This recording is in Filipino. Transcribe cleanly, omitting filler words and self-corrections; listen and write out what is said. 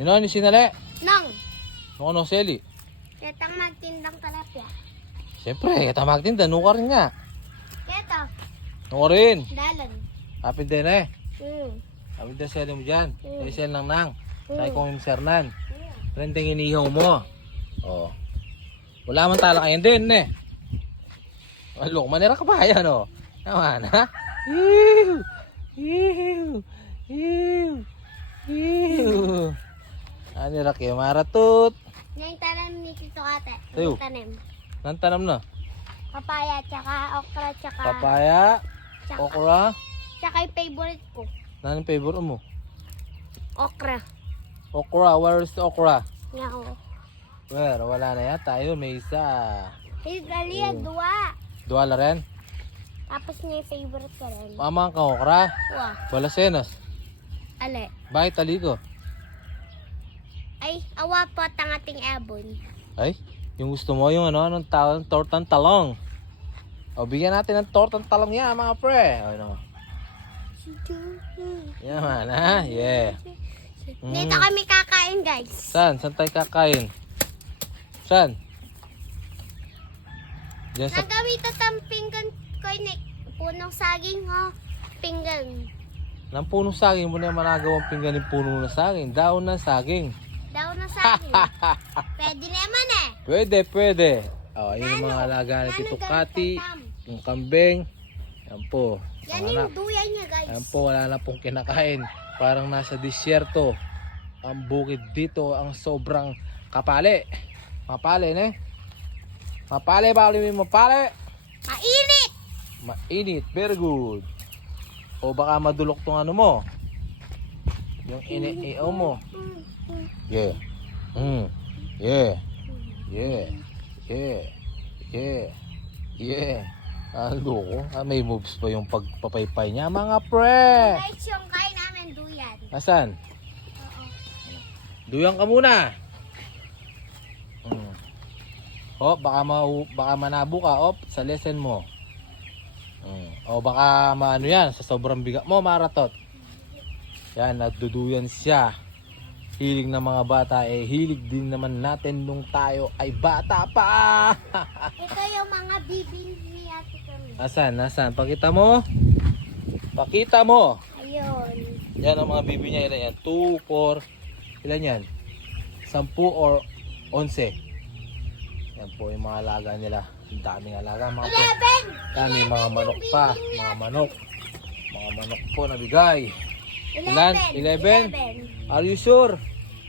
Nino, ni sinali. Nang. Ano seli? Ketang magtindang talapya. Siyempre, kita magtinda. Nuka rin nga. Keto. Nuka rin. Dalan. Kapit din eh. Hmm. Kapit din seli mo dyan. Seli lang nang. Sabi kong imsernan. Hmm. Trending inihaw mo. Oh. Wala man tala kayo din eh. Alok, manira ka pa yan oh. Naman ha? Ew! Ew! Ew! Ew! Anira kayo maratut. Yung tanim ni Tito Ate. Tayo. Yung tanim. Nantanam na. Papaya, tsaka okra, tsaka... Papaya, tsaka, okra. Tsaka yung favorite ko. Nanong favorite mo? Okra. Okra, where is the okra? Nga o. Where? Wala na yata. Ayun, may isa. Galia, dua. Duwala rin. Tapos niya yung favorite ko rin. Mamang ka okra. Wah. Balasenas. Ale. Bakit taligo? Ay, awa po ang ating ebon. Ay, yung gusto mo yung ano, anong tawag, tortang talong. O, bigyan natin ng tortang talong yan, mga pre. O, ano? Yan man, ha? Yeah. Dito kami kakain, guys. Saan? Saan tayo kakain? Saan? Diyan sa... Nagawin ito tang pinggan ko ni punong saging, ho. Pinggan. Ng punong saging mo na yung managawang pinggan ng puno ng saging. Daon ng saging. Daw na saging. Pwede naman eh. Pwede, pwede. O, ayun yung mga alaga ni Tito Kati. Yung kambing. Yan po. Yan Mga anak. yung duyan niya, guys. Yan po, wala na pong kinakain. Parang nasa disyerto. Ang bukid dito, ang sobrang kapali. Mapali, ne? Mapali, bali mo mapali. Mainit! Mainit, very good. O baka madulok tong ano mo. Yung ini-iyo mo. Yeah. Yeah. Yeah. Yeah. Yeah. Yeah. Ano ko? May moves pa yung pagpapaypay niya, mga pre. Guys, yung kain namin duyan. Asan? Oo. Duyang ka muna. O, baka manabo ka, sa lesson mo. O, baka maano yan, sa sobrang bigat mo, maratot. Yan, nagduduyan siya. Hilig ng mga bata, hilig din naman natin nung tayo ay bata pa. Ito yung mga bibing ni Ate Kami. Nasaan? Pakita mo. Pakita mo. Ayun. Yan ang mga bibi niya, ilan yan? 2, 4, ilan yan? 10 or 11. Yan po yung mga alaga nila. Ang daming alaga, mga po. 11! Dami mga manok pa. Mga manok po nabigay. Ilan? 11? Are you sure?